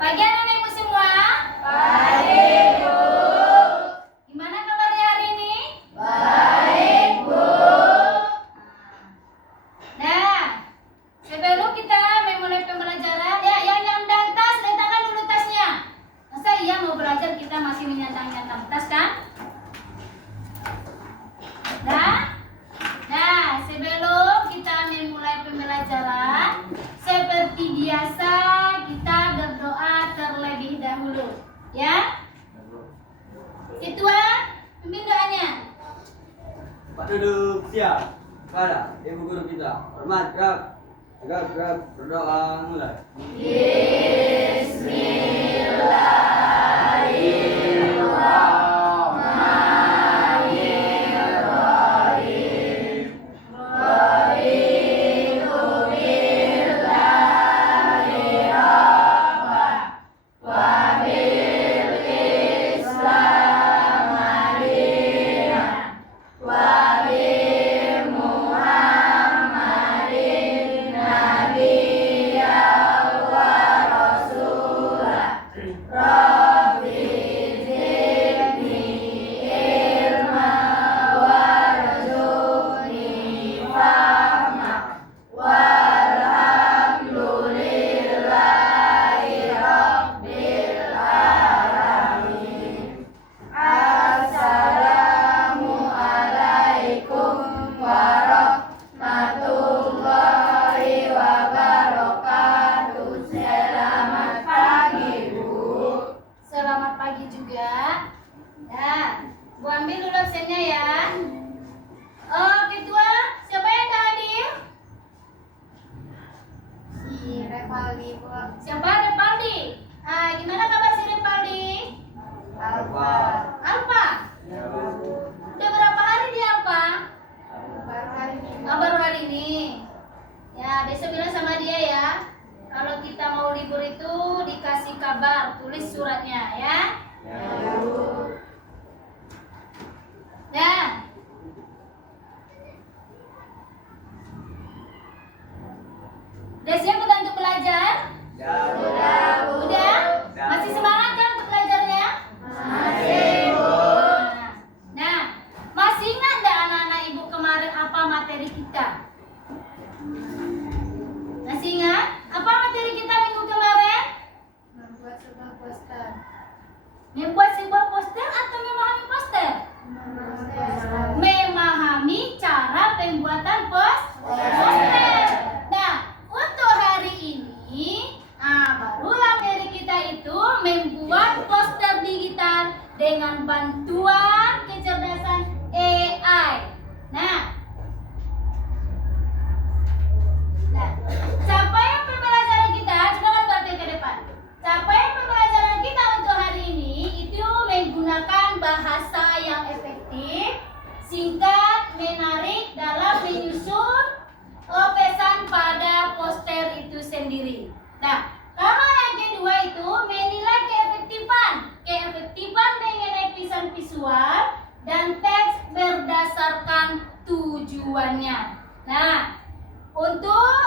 Pagi anak-anak ibu semua. Pagi, Bu. Gimana kabarnya hari ini? Baik, Bu. Nah, sebelum kita memulai pembelajaran, ya yang nyandang tas, letakkan dulu tasnya. Masa iya mau belajar kita masih menyandang-nyandang tas kan? Nah, sebelum kita memulai pembelajaran, seperti biasa kita berdoa terlebih dahulu, ya. Ketua, pimpin doanya. Pak duduk siap. Pada ibu guru kita. Hormat gerak. Gerak berdoa mulai. Selamat pagi juga. Nah, Bu ambil dulu absennya ya. Oh, ketua, siapa yang tak hadir? Si Revaldi, Bu. Siapa? Repaldi. Gimana kabar si Repaldi? Alfa. Alfa. Udah berapa hari di Alfa? Baru hari ini. Baru hari ini. Ya, besok bilang sama dia ya. Kalau kita mau libur itu dikasih kabar, tulis suratnya ya. Nah, udah siap untuk belajar? Udah? Masih semangat kan untuk belajarnya? Masih, Bu. Nah, masih ingat nggak anak-anak ibu kemarin apa materi kita? Masih ingat? Apa materi kita minggu kemarin? Membuat sebuah poster. Membuat sebuah poster atau memahami poster? Memahami cara pembuatan poster. Nah, untuk hari ini, barulah materi kita itu membuat poster digital dengan bantuan kecerdasan AI. Nah, capaian pembelajaran kita, coba kan balik ke depan. Capaian pembelajaran kita untuk hari ini itu menggunakan bahasa yang efektif, singkat, menarik dalam menyusun pesan pada poster itu sendiri. Nah, kalau yang kedua itu menilai keefektifan mengenai pesan visual dan teks berdasarkan tujuannya. Nah, untuk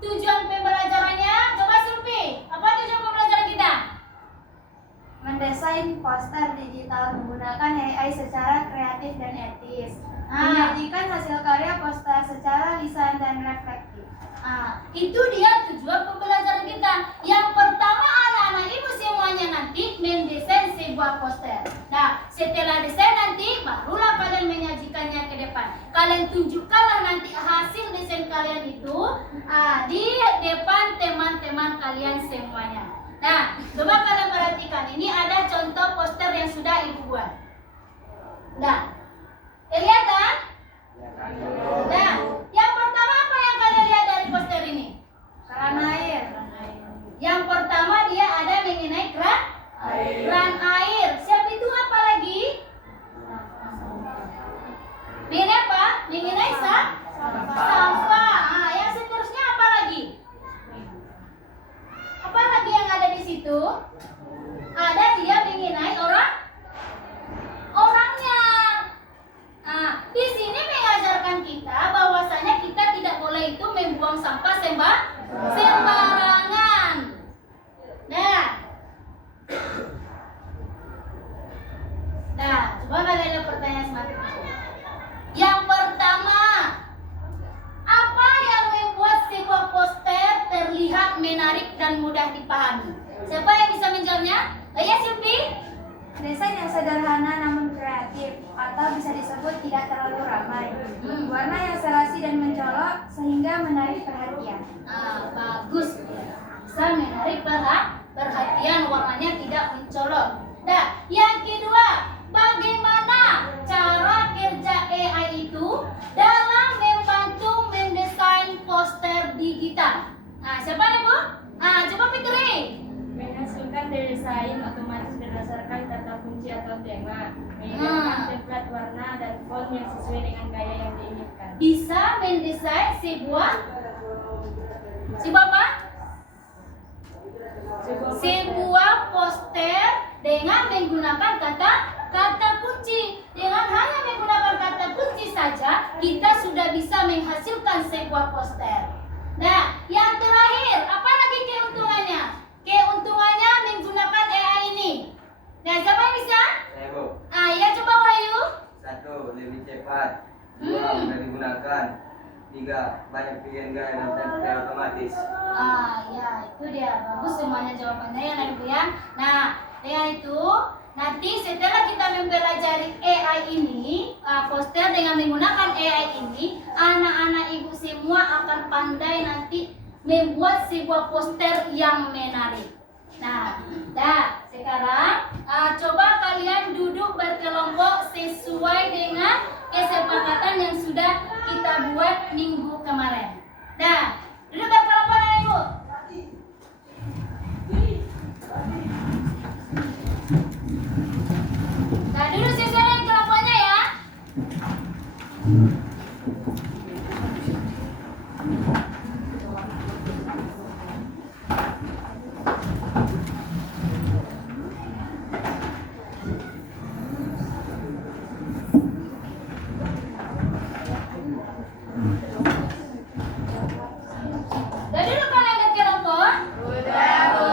tujuan pembelajarannya, coba Silvi, apa tujuan pembelajaran kita? Mendesain poster digital menggunakan AI secara kreatif dan etis. Menyajikan hasil karya poster secara lisan dan reflektif. Itu dia tujuan pembelajaran kita. Yang pertama, anak-anak ibu semuanya nanti mendesain sebuah poster. Nah, setelah desain nanti barulah kalian menyajikannya ke depan. Kalian tunjukkanlah nanti hasil desain kalian itu di depan teman-teman kalian semuanya. Nah, coba kalian perhatikan. Ini ada contoh poster yang sudah ibu buat. Nah, kelihatan? Nah, yang pertama apa yang kalian lihat dari poster ini? Keran air. Yang pertama dia ada mengenai keran air. Siap itu apa lagi? Mengenai apa? Mengenai sampah. Yang seterusnya apa lagi? Apa lagi yang ada di situ? Ada dia mengenai orangnya. Di sini mengajarkan kita bahwasanya kita tidak boleh itu membuang sampah sembarangan. Nah, dipahami. Siapa yang bisa menjawabnya? Ya, Silvi? Desain yang sederhana namun kreatif atau bisa disebut tidak terlalu ramai. Warna yang serasi dan mencolok sehingga menarik perhatian. Bagus. Bisa menarik perhatian, warnanya tidak mencolok. Nah, yang kedua, bagaimana cara kerja AI itu dalam membantu mendesain poster digital? Nah, siapa nih, Bu? Coba Fitri. Menghasilkan desain otomatis berdasarkan kata kunci atau tema, menyediakan template warna dan font yang sesuai dengan gaya yang diinginkan. Bisa mendesain sebuah apa? Sebuah poster dengan menggunakan kata kunci. Dengan hanya menggunakan kata kunci saja, kita sudah bisa menghasilkan sebuah poster. Nah, yang terakhir, apa lagi keuntungannya? Keuntungannya menggunakan AI ini. Nah, siapa yang bisa? Saya, Bu. Ya, coba Wahyu. 1. Lebih cepat. 2. Mudah digunakan. 3. Banyak pilihan gaya dan template otomatis. Ya, itu dia. Bagus semuanya jawabannya ya, Ibu ya. Nah, dengan itu nanti setelah kita mempelajari AI ini, poster dengan menggunakan AI ini, anak-anak Ibu semua akan pandai nanti membuat sebuah poster yang menarik. Nah, sekarang coba kalian duduk berkelompok sesuai dengan kesepakatan yang sudah kita buat minggu kemarin. Nah, duduk berkelompok ya, Ibu. Nah, duduk sesuai dengan kelompoknya ya. Udah duduk kalian berkelompok? Udah, Bu.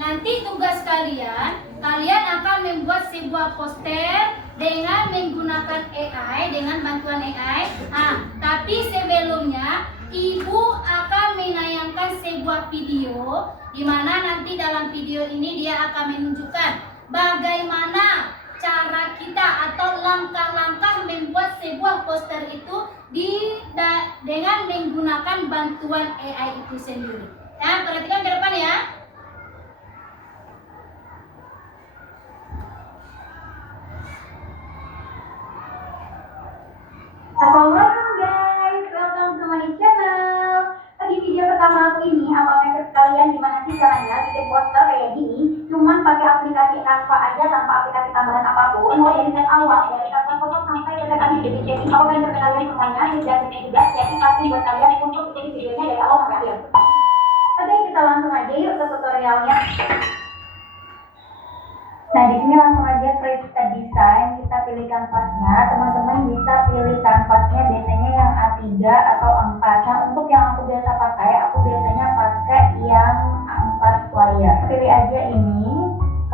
Nanti tugas kalian akan membuat sebuah poster dengan menggunakan AI, dengan bantuan AI. Tapi sebelumnya Ibu akan menayangkan sebuah video di mana nanti dalam video ini dia akan menunjukkan bagaimana cara kita atau langkah-langkah membuat sebuah poster itu dengan menggunakan bantuan AI itu sendiri. Nah, perhatikan ke depan ya. Assalamualaikum guys, welcome to my channel. Di video pertama aku ini, aku akan kasih kalian gimana sih caranya bikin poster kayak gini, cuman pakai aplikasi Canva aja tanpa aplikasi tambahan apapun. Mulai dari set awal, dari kantor foto sampai ke set editing. Aku akan kasih kalian semuanya, dan juga jadi pasti buat kalian untuk bikin videonya dari awal sampai akhir. Oke, kita langsung aja yuk ke tutorialnya. Nah, di sini langsung aja create a design, kita pilih kanvasnya. Teman-teman bisa pilih kanvasnya biasanya yang A3 atau A4. Nah, untuk yang aku biasa pakai, aku biasanya pakai yang A4 wire. Pilih aja ini.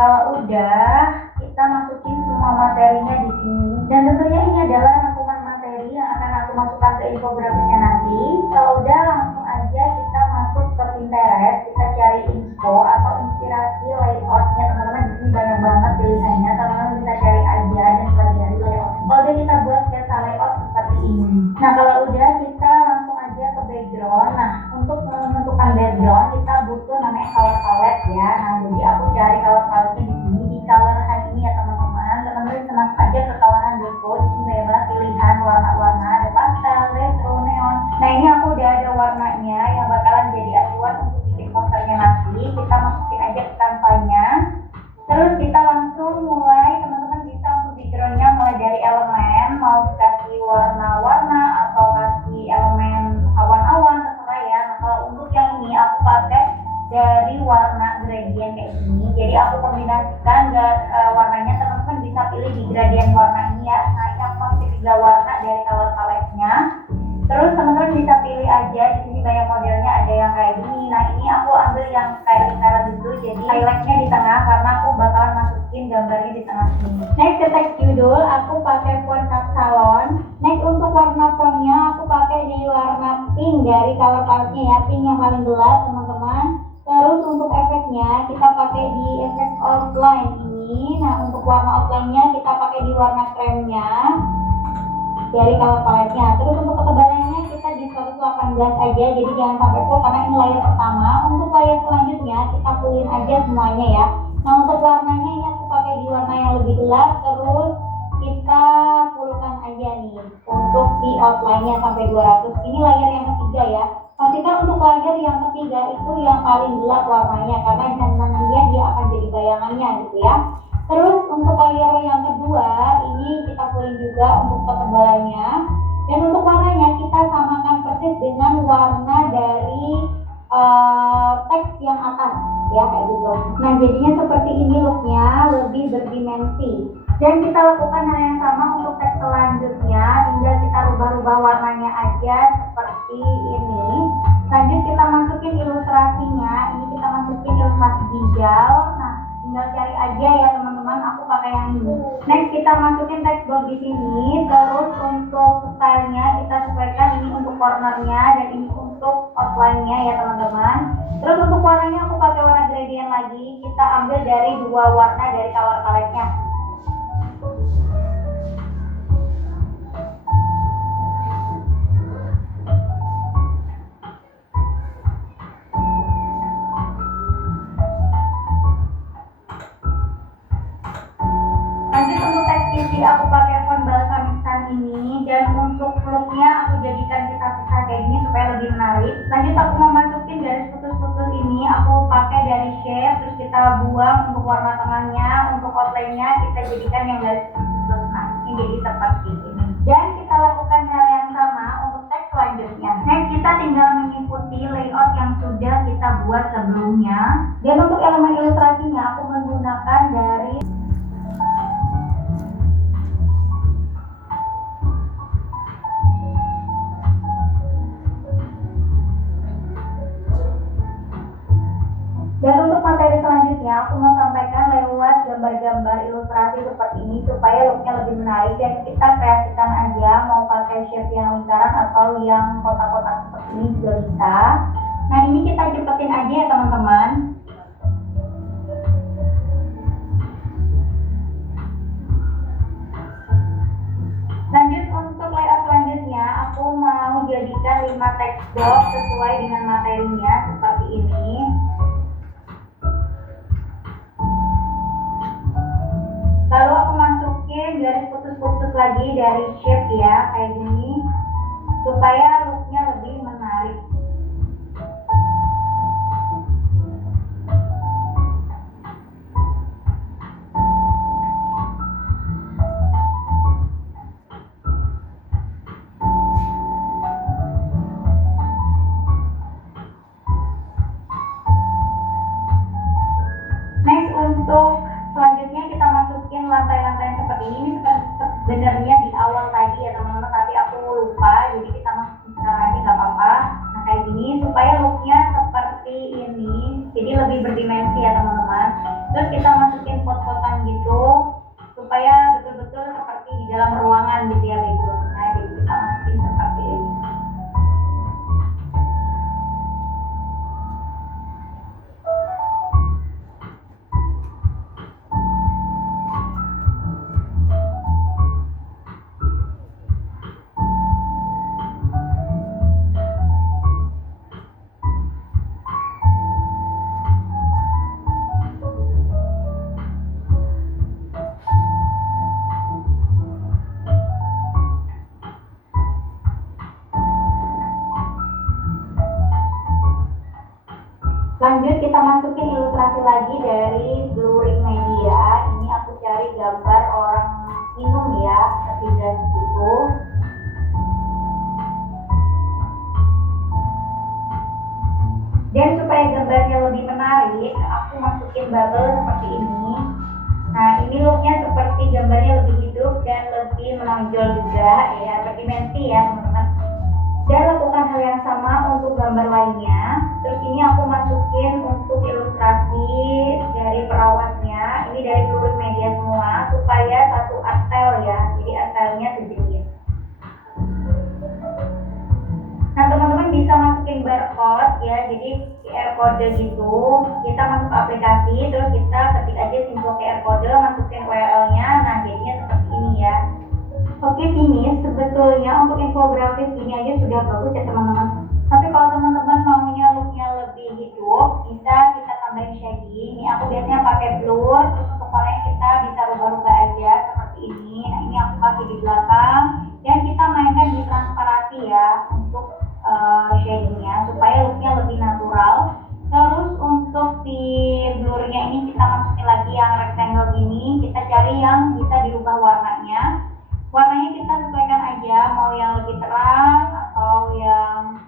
Kalau udah, kita masukin semua materinya di sini. Dan tentunya ini adalah rangkuman materi yang akan aku masukkan ke infografisnya nanti. Kalau udah, langsung aja kita masuk ke Pinterest, kita cari info atau inspirasi layoutnya. Teman-teman di sini banyak banget pilihannya, teman-teman bisa cari aja dan pelajari layout. Kalau udah kita buat sketsa layout seperti ini. Nah, kalau udah kita langsung aja ke background. Nah, untuk menentukan background kita butuh namanya color palette ya. Nah, jadi aku cari color palette di sini di color hand ini ya teman-teman. Teman-teman bisa masuk aja ke coloran deco. Di sini banyak banget pilihan warna-warna, ada pastel, retro, neon. Nah, ini aku udah ada warnanya yang bakalan jadi acuan untuk bikin posternya nanti. Kita masukin aja ke Canva-nya. Terus kita langsung mulai, teman-teman bisa untuk background-nya mulai dari elemen, mau kasih warna-warna atau kasih elemen awan-awan, terserah ya. Nah, kalau untuk yang ini aku pakai dari warna gradient kayak gini. Jadi aku kombinasikan warnanya, teman-teman bisa pilih di gradient warna ini ya. Nah, ini aku pakai 3 warna dari color palette-nya. Terus teman-teman bisa pilih aja, di sini banyak modelnya, ada yang kayak gini. Nah, ini aku ambil yang kayak lingkaran gitu, jadi highlightnya di tengah karena aku bakalan masukin gambarnya di tengah sini. Next ke teks judul, aku pakai font Capsalon. Next untuk warna fontnya aku pakai di warna pink dari color palette-nya ya, pink yang paling gelap teman-teman. Terus untuk efeknya kita pakai di efek outline ini. Nah untuk warna outline-nya kita pakai di warna kremnya dari color palette-nya. Terus untuk ketebalannya kita di 118 aja, jadi jangan sampai full karena ini layer pertama. Untuk layer selanjutnya kita fullin aja semuanya ya. Nah untuk warnanya ini aku pakai di warna yang lebih gelap, terus kita fullkan aja nih untuk si outline-nya sampai 200. Ini layer yang ketiga ya. Pastikan untuk layer yang ketiga itu yang paling gelap warnanya karena nantinya dia akan jadi bayangannya gitu ya. Terus untuk layer yang kedua ini kita fullin juga untuk ketebalannya, dan untuk warnanya kita samakan persis dengan warna dari teks yang atas ya, kayak gitu. Nah jadinya seperti ini looknya, lebih berdimensi. Dan kita lakukan hal yang sama untuk teks selanjutnya, tinggal kita rubah-rubah warnanya aja seperti ini. Lanjut kita masukin ilustrasinya, ini kita masukin ilustrasi ginjal. Nah tinggal cari aja ya teman-teman, aku pakai yang ini. Next kita masukin text box di sini. Terus untuk stylenya kita sesuaikan, ini untuk cornernya dan ini untuk outline-nya ya teman-teman. Terus untuk warnanya aku pakai warna gradient lagi, kita ambil dari dua warna dari color palette-nya. Aku pakai font balsamic ini, dan untuk looknya aku jadikan pisah-pisah kayak gini supaya lebih menarik. Lanjut aku mau masukin garis putus-putus ini, aku pakai dari shape, terus kita buang untuk warna tengahnya. Untuk outline-nya kita jadikan yang garis putus-putus. Nah ini jadi seperti ini, dan kita lakukan hal yang sama untuk teks selanjutnya. Next kita tinggal mengikuti layout yang sudah kita buat sebelumnya, dan untuk elemen ilustrasinya aku menggunakan dari Dan untuk materi selanjutnya aku mau sampaikan lewat gambar-gambar ilustrasi seperti ini supaya looknya lebih menarik, dan kita kreasikan aja mau pakai shape yang lingkaran atau yang kotak-kotak seperti ini juga bisa. Nah ini kita cepetin aja ya teman-teman. Lanjut untuk layout selanjutnya aku mau jadikan 5 text box sesuai dengan materinya seperti ini. Lalu aku masukin garis putus-putus lagi dari shape ya, kayak gini, supaya looknya lebih menarik. Next untuk selanjutnya kita masukin lantai-lantai seperti ini. Sebenarnya di awal tadi ya teman-teman, tapi aku lupa, jadi kita masukin sekarang aja nggak apa-apa. Nah kayak gini supaya looknya seperti ini, jadi lebih berdimensi ya teman-teman. Terus kita masukin pot-potan gitu supaya betul-betul seperti di dalam ruangan gitu ya backgroundnya. Jadi kita masukin seperti ini. Lanjut kita masukin ilustrasi lagi dari Blurring Media. Ini aku cari gambar orang minum ya, ketiga gitu. Dan supaya gambarnya lebih menarik, aku masukin bubble seperti ini. Nah ini looknya seperti gambarnya lebih hidup dan lebih menonjol juga ya, berdimensi ya teman-teman. Dan lakukan hal yang sama untuk gambar lainnya. Terus ini aku masukin untuk ilustrasi dari perawatnya. Ini dari Blurring Media semua supaya satu artel ya, jadi artelnya sejenis. Nah teman-teman bisa masukin bar ya, jadi QR code gitu. Kita masuk ke aplikasi, terus kita ketik aja simbol QR code, masukin URL-nya. Nah, jadinya seperti ini ya. Oke, finish. Sebetulnya untuk infografis ini aja sudah bagus ya teman-teman. Tapi kalau teman-teman maunya looknya lebih hidup, bisa kita tambahin shading. Ini aku biasanya pakai blur, terus untuk warnanya kita bisa rubah-rubah aja seperti ini. Nah, ini aku kasih di belakang, dan kita mainkan di transparansi ya untuk shadingnya supaya looknya lebih natural. Terus untuk di blurnya ini kita masukin lagi yang rectangle gini. Kita cari yang bisa dirubah warnanya. Warnanya kita sesuaikan aja, mau yang lebih terang atau yang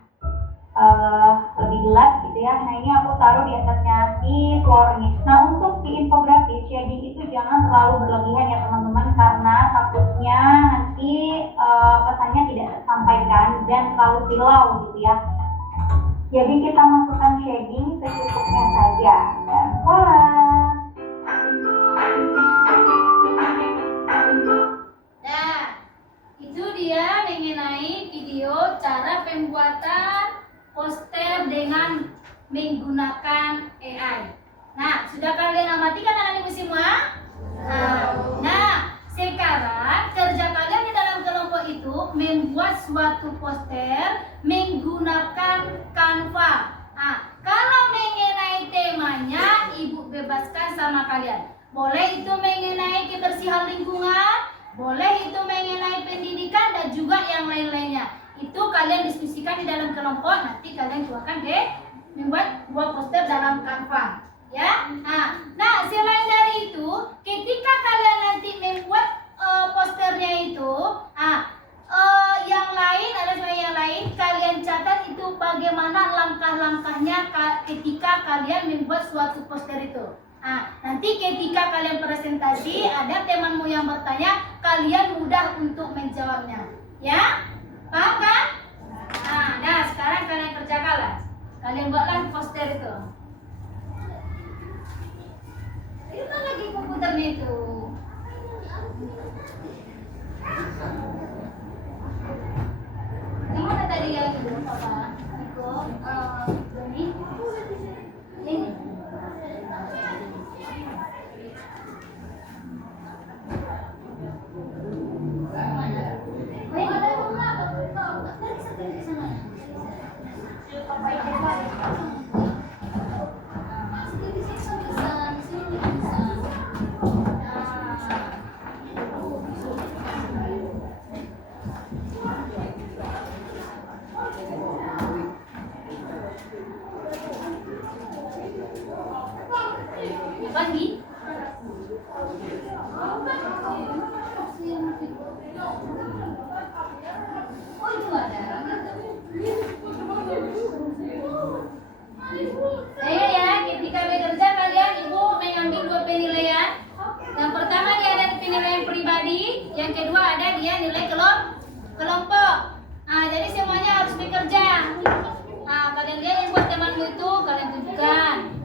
lebih gelap gitu ya. Nah, ini aku taruh di atasnya si floornya. Nah, untuk di infografis shading itu jangan terlalu berlebihan ya teman-teman, karena takutnya nanti pesannya tidak tersampaikan dan terlalu silau gitu ya. Jadi kita masukkan shading secukupnya saja dan voila. Nah, itu dia mengenai video cara pembuatan poster dengan menggunakan AI. Nah, sudah kalian amati kan anak ibu semua? Nah, sekarang kerja kalian di dalam kelompok itu membuat suatu poster menggunakan Canva. Nah, kalau mengenai temanya, ibu bebaskan sama kalian. Boleh itu mengenai kebersihan lingkungan, boleh itu mengenai pendidikan dan juga yang lain-lainnya. Itu kalian diskusikan di dalam kelompok, nanti kalian keluarkan membuat buah poster dalam Canva, ya. Nah, selain dari itu, ketika kalian nanti membuat posternya itu, yang lain kalian catat itu bagaimana langkah-langkahnya ketika kalian membuat suatu poster itu. Nanti ketika kalian presentasi, ada temanmu yang bertanya, kalian mudah untuk menjawabnya, ya. Paham kan? Nah, sekarang kalian kerjakanlah. Kalian buatlah poster itu. Itu kan lagi komputernya itu. Yang mana tadi yang itu, Papa? Ini. Ini. Pagi. Oh, itu ada. Ya, ketika bekerja kalian ibu mengambil 2 penilaian. Yang pertama dia ada penilaian pribadi, yang kedua ada dia nilai kelompok. Jadi semuanya harus bekerja. Kalian lihat yang buat temanmu itu kalian tunjukkan.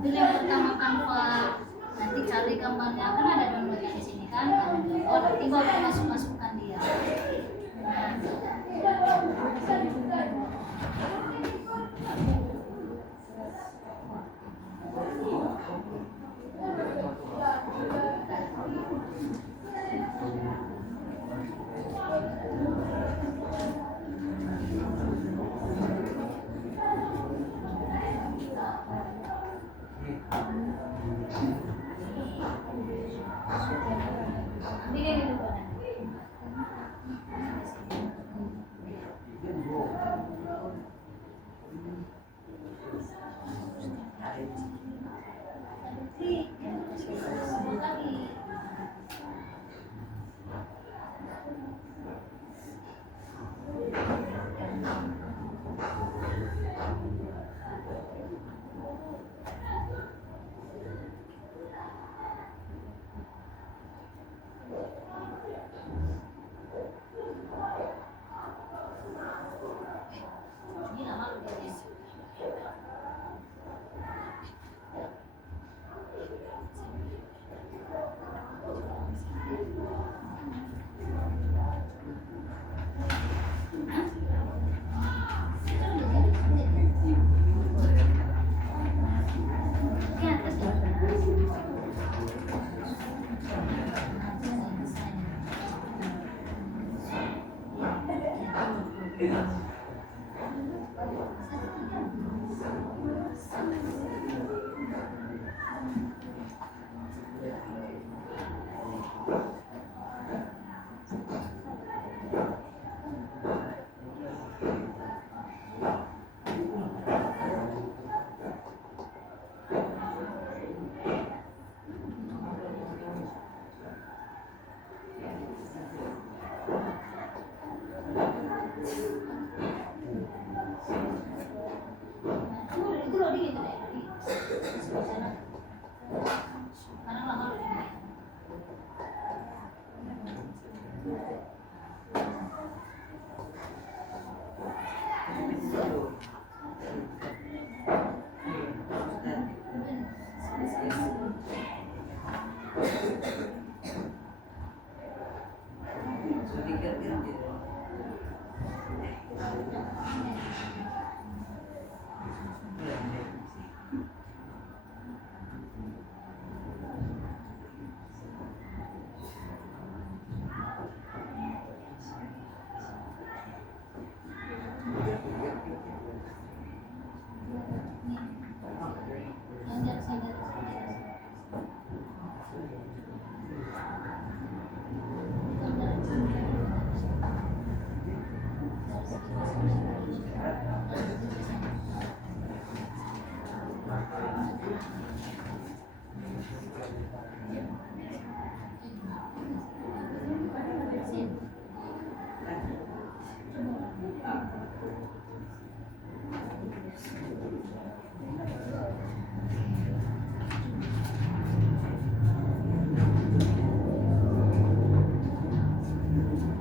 Itu yang pertama Canva. Nanti cari gambarnya, kan ada downloadnya di sini kan. Nanti baru masukkan dia. Ini dulu.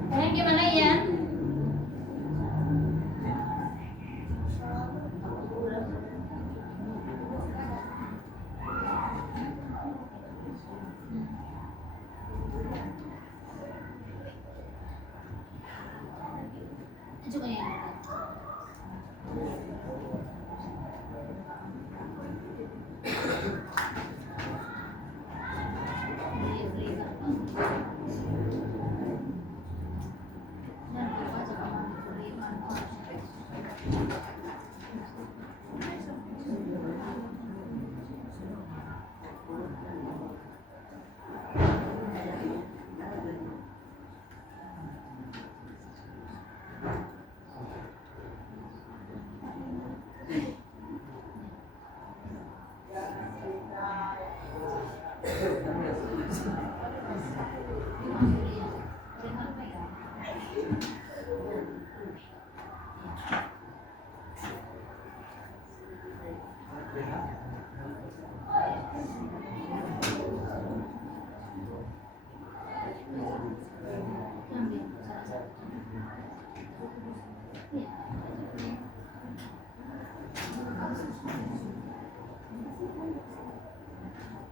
Kalian gimana ya? Juga ya.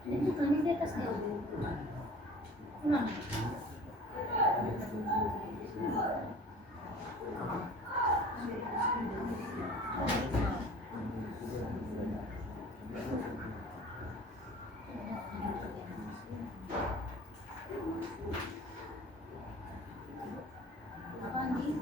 Ini kami di atas dia. Nah. Apaan nih?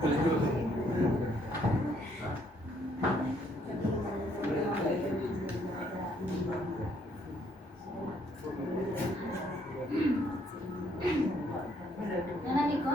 Nana Niko?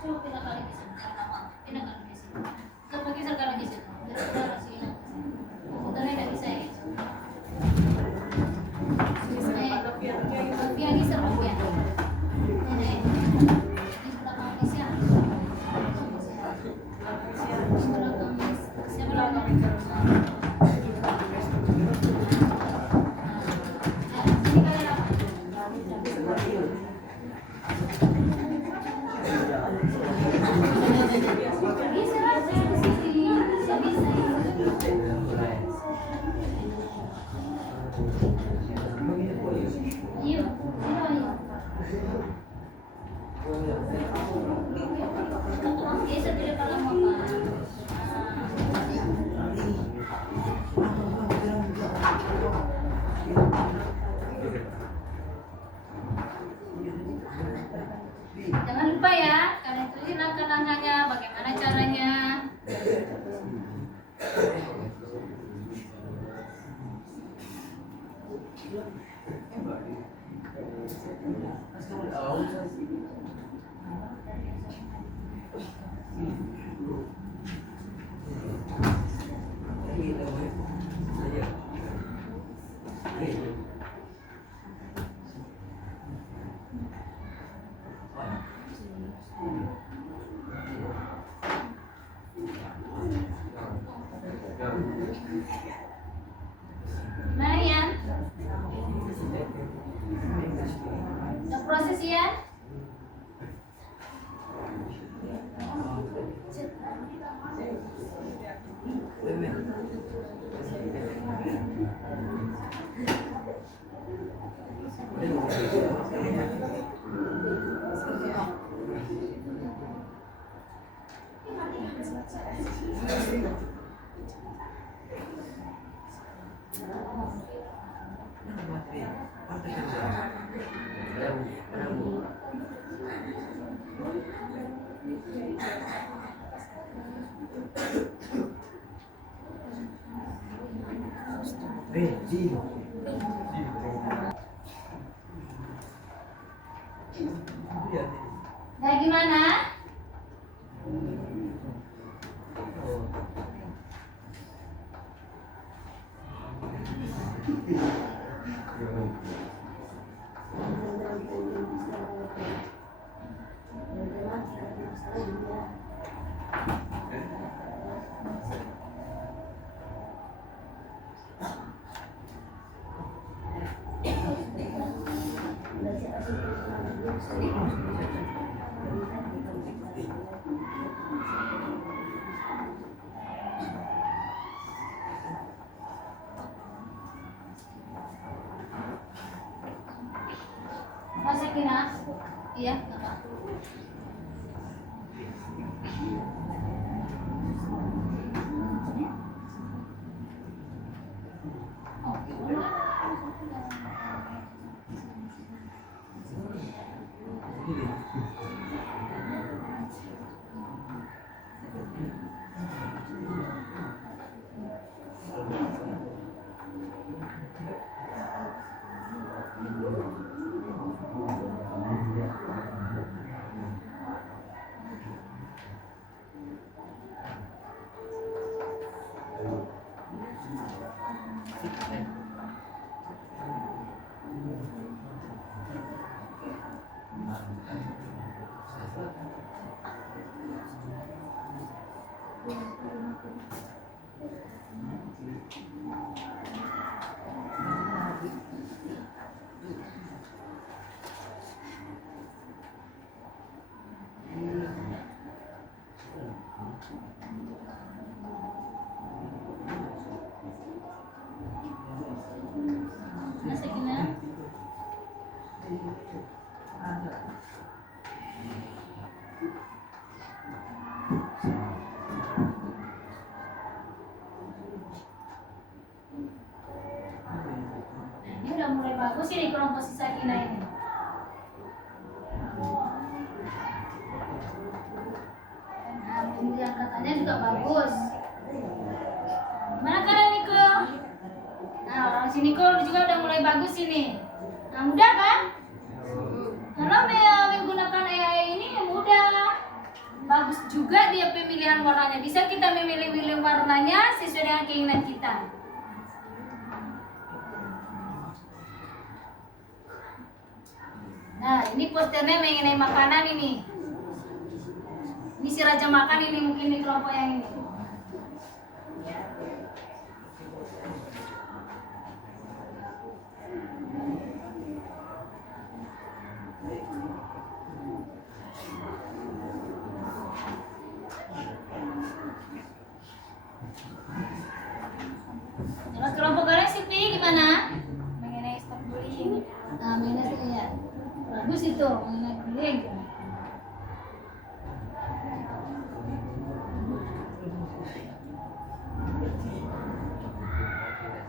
Coba pindah kali ke sini, pindah kali ke sini. Coba geser kali ke sini. Geser ke sini. Putarnya nggak bisa ya. Biar geser biar. Nenek, di belakang Aisyah. Belakang saya belakang. Sini kalian apa? Geser aja ke sini. Bisa bisa. Yuk, ayo. Geser di depan mama. Jangan lupa ya, kalian tulis langkah-langkahnya, bagaimana caranya. Marian, udah proses ya? Nah, gimana? Mas Kina? Iya, apa? Mas Kina? Ini udah mulai bagus ini kelompok si Sakina ini. Nah, kemudian katanya juga bagus. Mana kalian Niko? Nah, orang si Niko juga udah mulai bagus ini. Nah, mudah kan? Karena menggunakan AI ini mudah. Bagus juga dia pemilihan warnanya. Bisa kita memilih warnanya sesuai dengan keinginan kita. Nah, ini posternya mengenai makanan ini. Ini si raja makan ini mungkin di kelompok yang ini. Jelas kelompok kalian Siti gimana? Mengenai stop bullying. Nah, mengenai ya. Bagus itu mengenai bullying.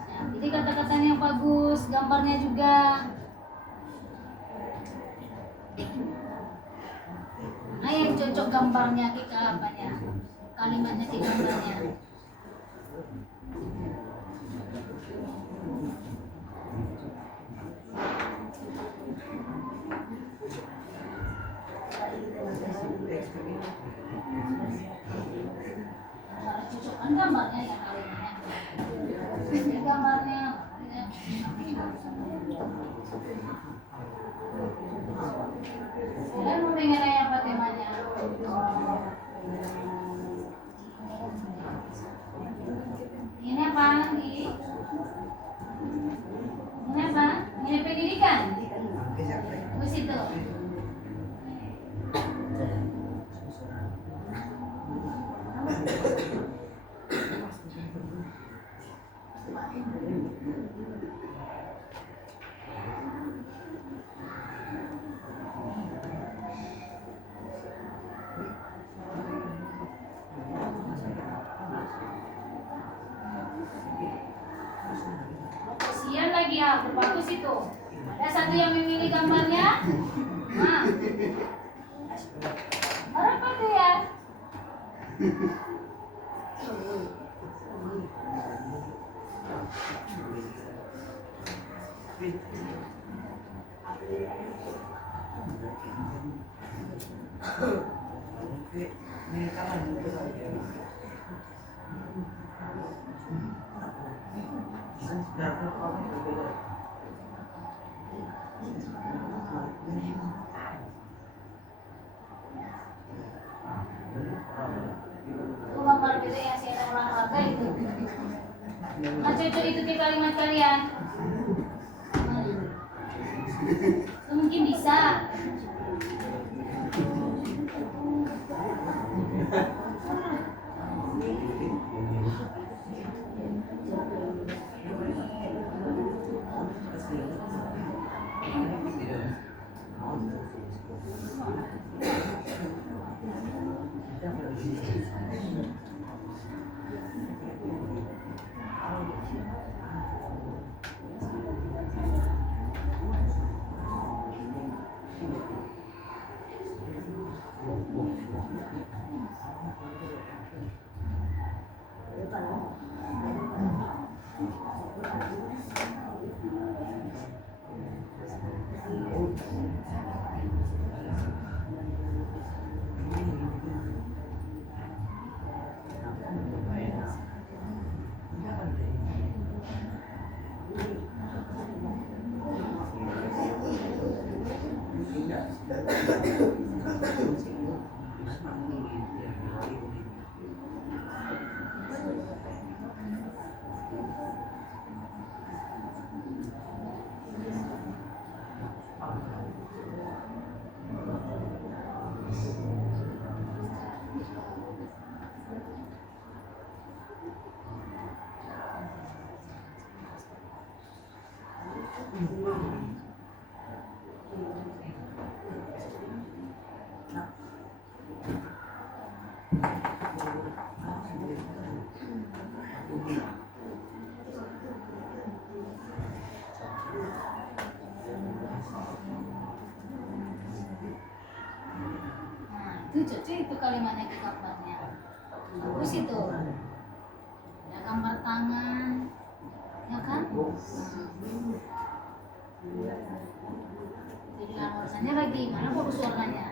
Nah, jadi kata-katanya yang bagus, gambarnya juga. Nah, yang cocok gambarnya ke apanya? Kalimatnya ke gambarnya. Cocokkan gambarnya ya kalimatnya. Ini gambarnya. Kalian mau mengenai apa temanya? Ini apa? Ini apa? Ini pendidikan. Bus itu. Kasihan lagi ya, bagus itu. Ada satu yang memilih gambarnya. Nah, apa tuh ya? Itu gambar beda yang saya ada olahraga itu. Nah, cocok itu ke kalimat kalian. Itu mungkin bisa. Nah, itu cocok itu kalimatnya ke gambarnya. Bagus itu. Ada gambar tangan, ya kan? Jadi warnanya lagi mana bagus warnanya?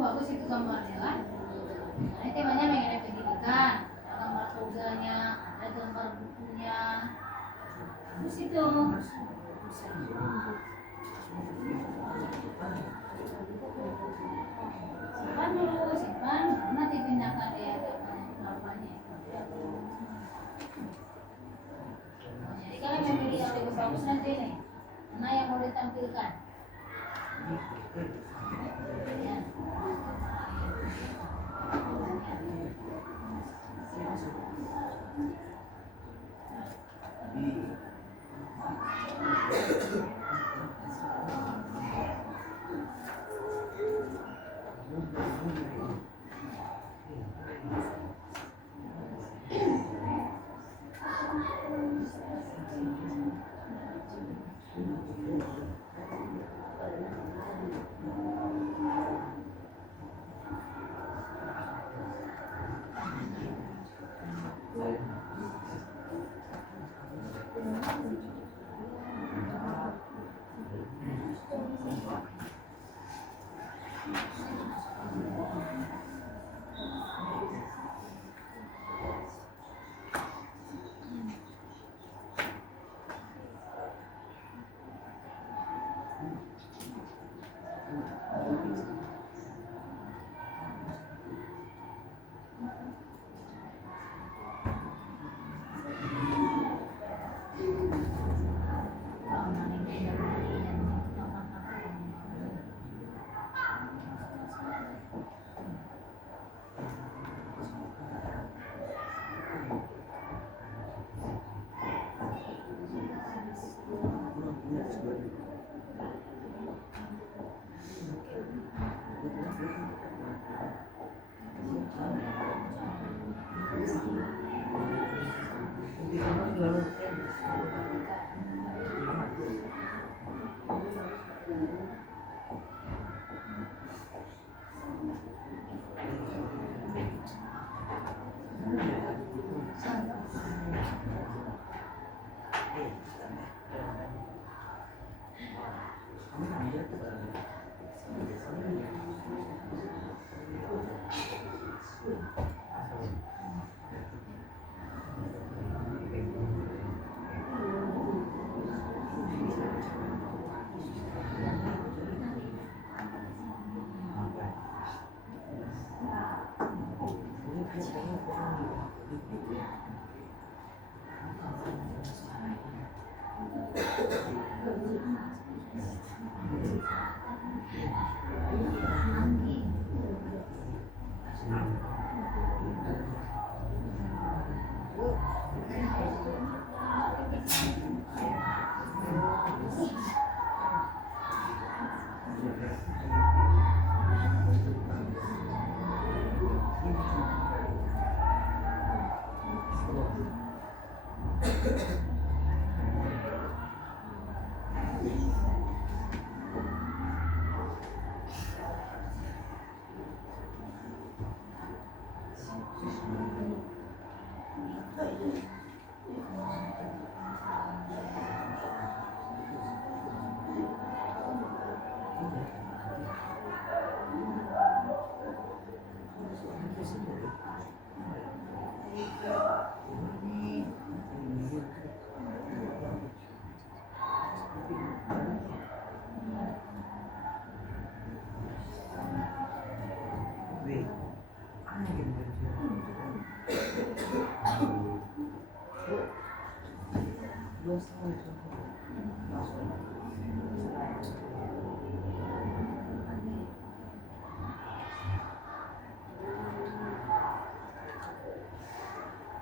Bagus itu gambarnya kan. Nah, ini temanya mengenai pendidikan. Ada gambar toganya, ada gambar bukunya. Bagus itu. Simpan dulu, simpan. Nanti pindahkan dia ke gambarnya. Jadi kalian memilih yang lebih bagus nanti nih. Mana yang mau ditampilkan? Ya.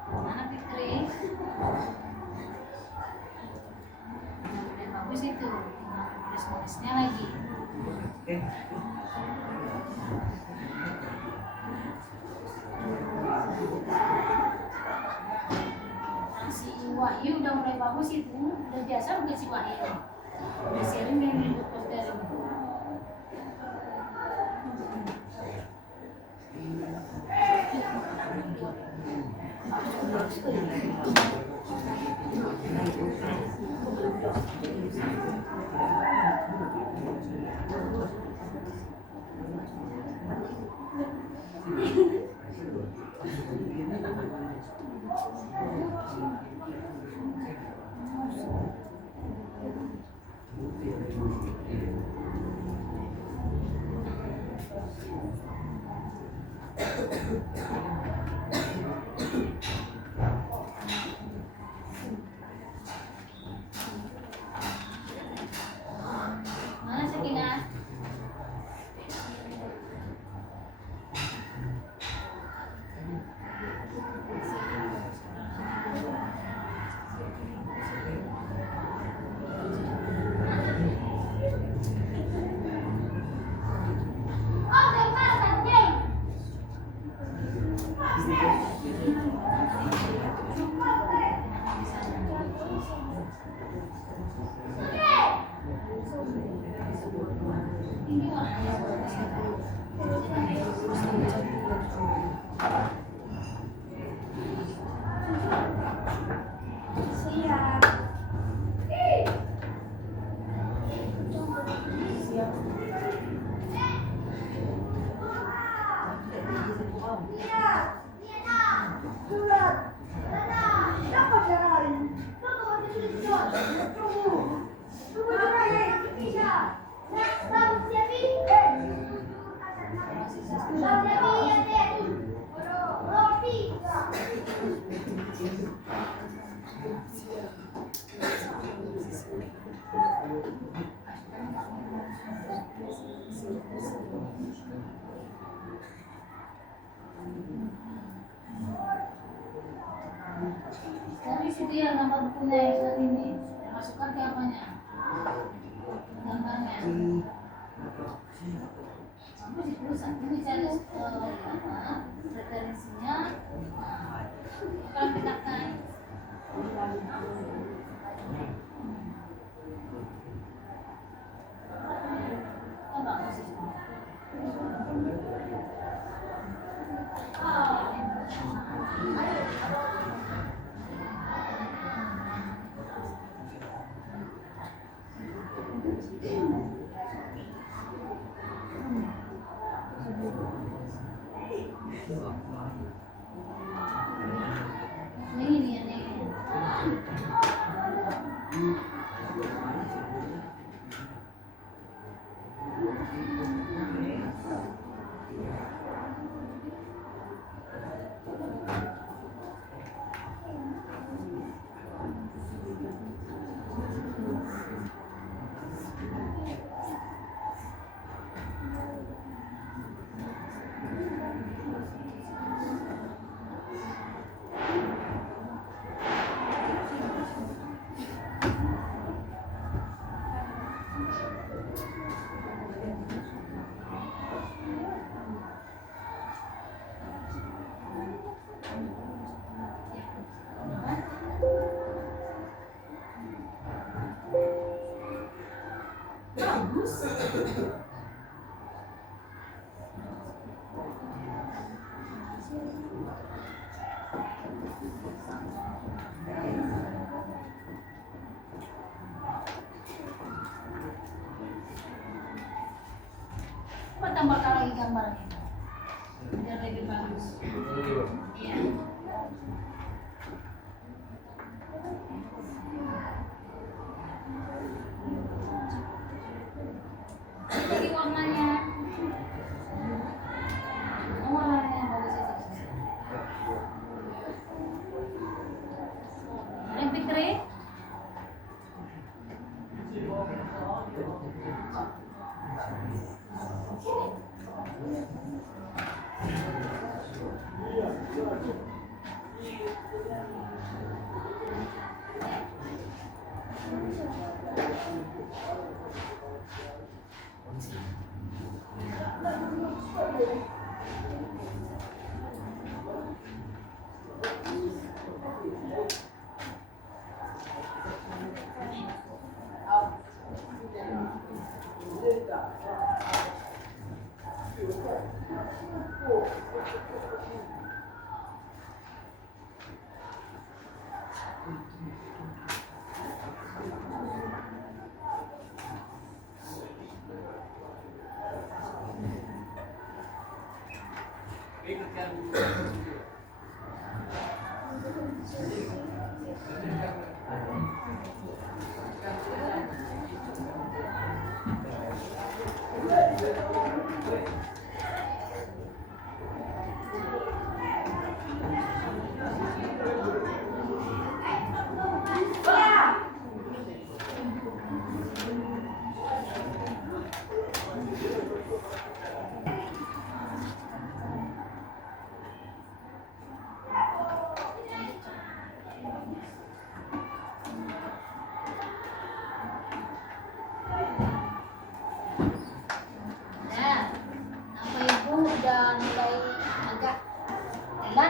Mana Fikri? Udah bagus itu. Tulis-tulisnya lagi. Si Wahyu udah mulai bagus itu. Udah biasa bukan si Wahyu. Udah sering yang ribut poster ini. Mana Sakinah? Siap. Dari situ yang gambar bukunya yang saat ini. Yang masukkan ke apanya? Gambarnya. Kamu di perusahaan ini cari referensinya. Kalau petakan. Oh, bagus sih. Ini dia nih. Coba tambahkan lagi gambarnya biar lebih bagus. Iya. Lagi warnanya. Oh, warnanya yang bagus itu. Yang Fitri?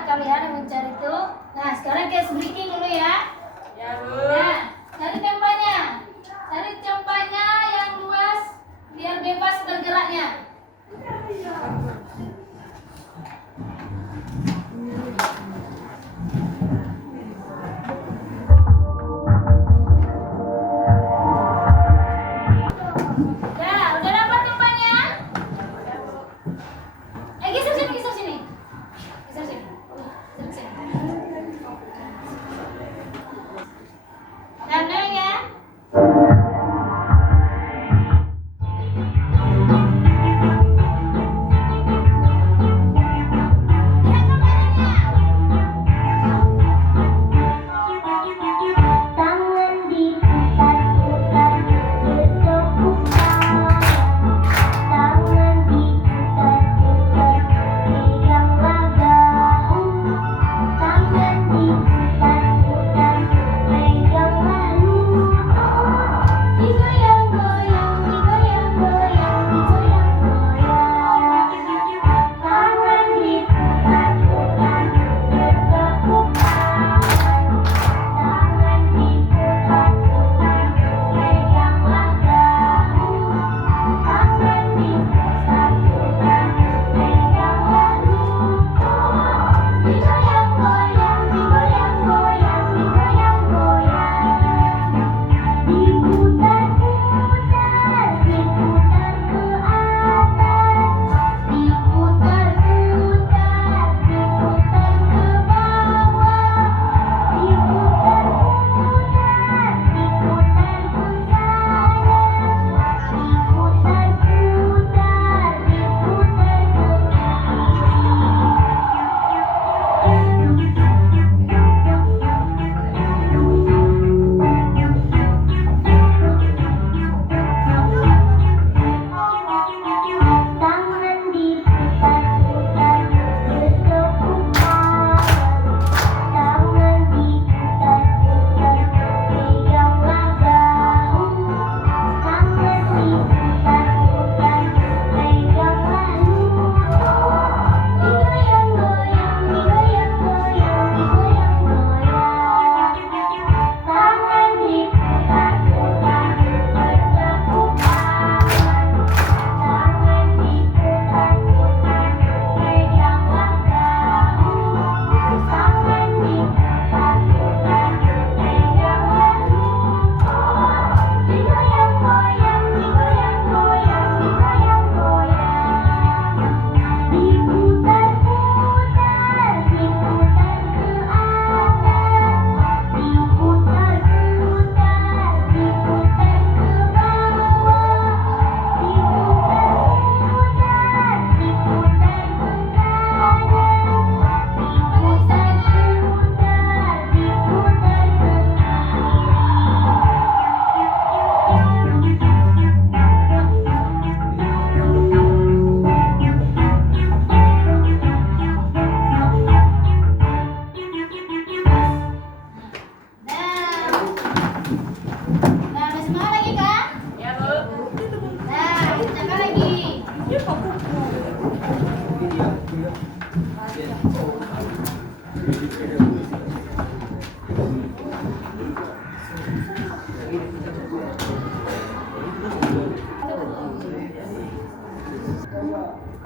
Kalian mencari itu. Nah, sekarang case breaking dulu ya. Ya, Bu. Nah, cari tempatnya. Cari tempatnya yang luas biar bebas bergeraknya. Ya, udah dapat tempatnya? Geser sini, geser sini. Geser sini. Geser sini.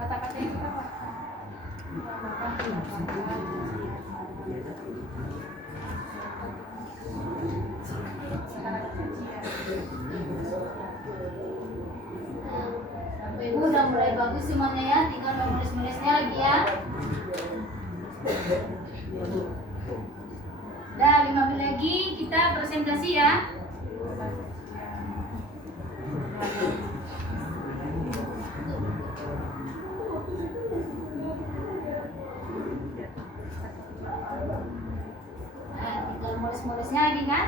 Kata-kata yang apa? Bapak Ibu udah mulai bagus semuanya ya, tinggal menulis-nulisnya lagi ya. Dah 5 menit lagi kita presentasi ya. Nah, tinggal nulis-nulisnya lagi kan?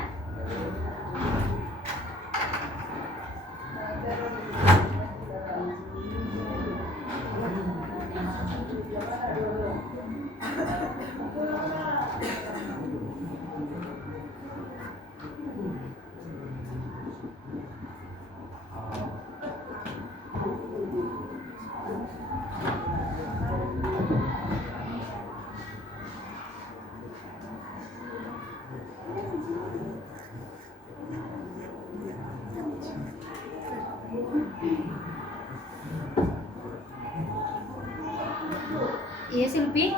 Iya Silvi.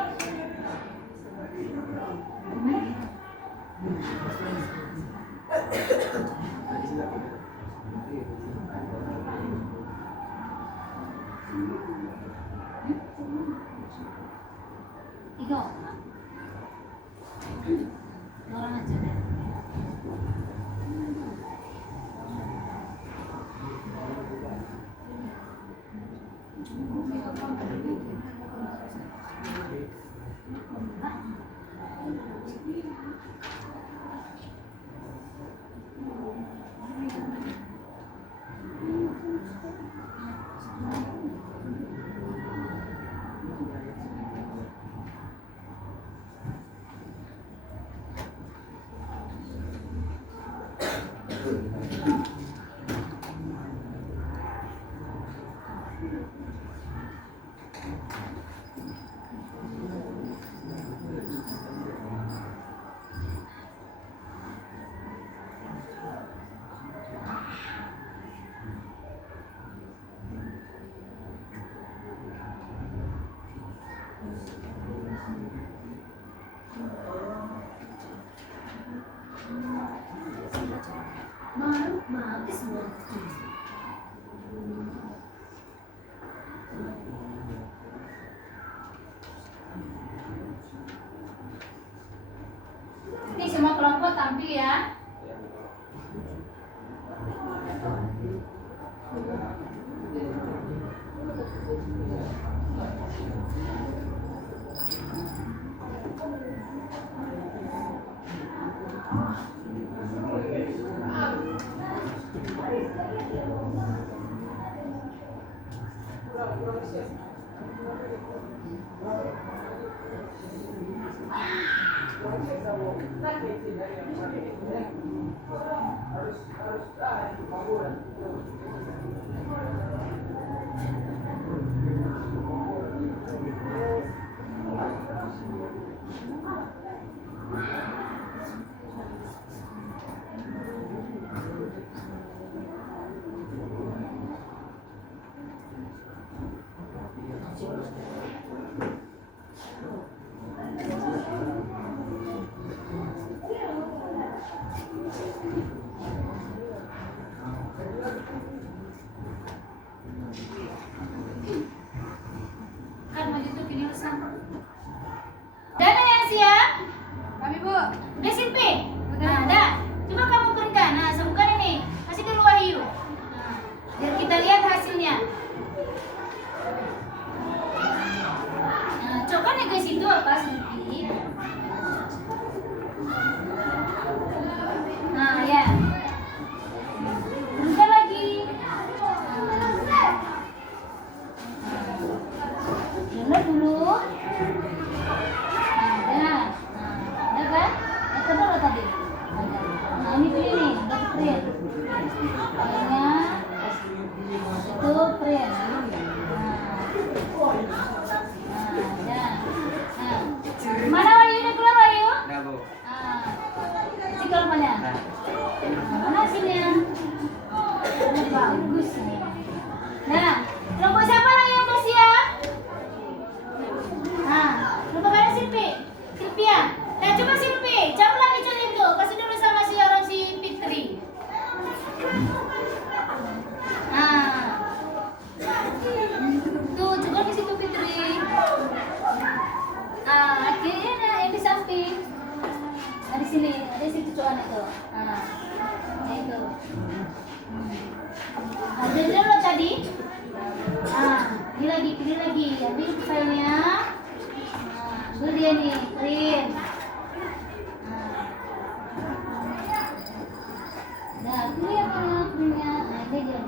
Igo. Orang aja deh. Ini semua kelompok tampil ya. Kan maju tuh gini usah. Dan yang siap? Kami Bu. Udah Silvi? Nah, dah. Coba kamu keringkan. Nah, sebutkan ini. Kasih dulu Wahyu. Nah, biar kita lihat hasilnya. Nah, coba nih guys itu apa Silvi? Nah, ya. Keringkan lagi. Dengar dulu. Nah, ada kan? Ada berapa tadi? Nah, ini pilih nih, udah print. Filenya itu print. Nah, ada. Nah, ini filenya. Ambil dia nih, print. Nah, ini yang printnya. Nah, ini dia.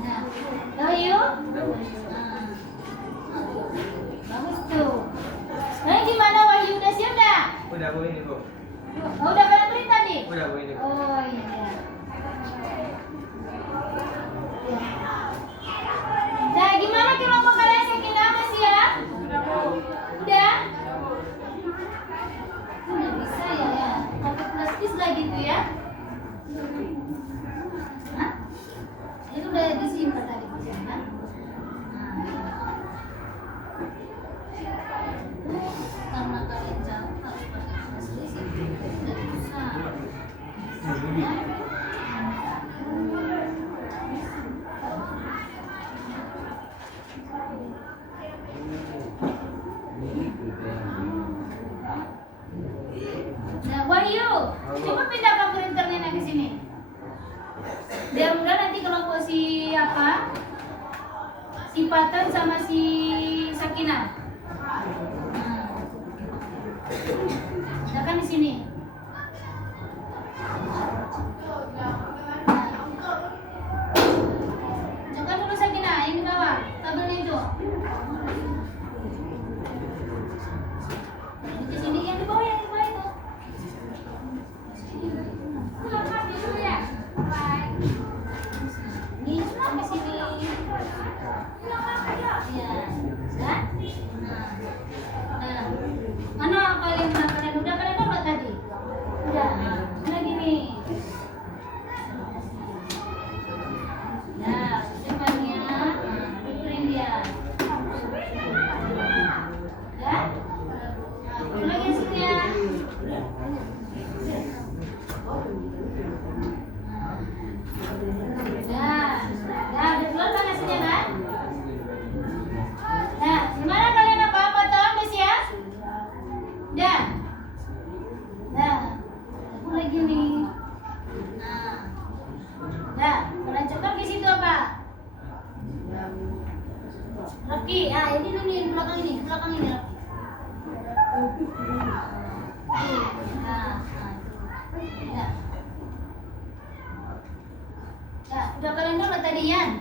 Nah, tahu yuk? Bagus tuh. Nah, gimana Wahyu, udah siap dah? Udah Bu ini Bu. Oh, udah kalian print tadi? Udah Bu ini Bu. Oh iya. Nah, gimana kelompok kalian Sakinah masih ya? Udah? Udah bisa ya. Pakai plastis lah gitu ya? Hah? Itu udah disimpan tadi kan? Karena kalian jauh harus pakai plastis itu udah bisa. Nah, Wahyu, coba pindahkan printernya nanti ke sini. Biar mudah nanti kelompok si apa? Si Patan sama si Sakinah. Nah, kan di sini. Coba dulu Sakinah, yang di bawah, tabelnya itu. Di sini yang di bawah itu. Ini sampai sini. Ya, sudah. Nah, mana kalian udah kalian dapat tadi? Udah. Mana gini? Nah, depannya print dia. Ya? Nah, lagi hasilnya. Nah, udah keluar kan hasilnya kan? Nah, gimana kalian apa tahu Mas ya? Udah. Nah, aku lagi nih. Nah, kalian cekap di situ apa? Rafki, ini dulu yang di belakang ini Rafki. Nah. Nah, udah kalian download tadi ya?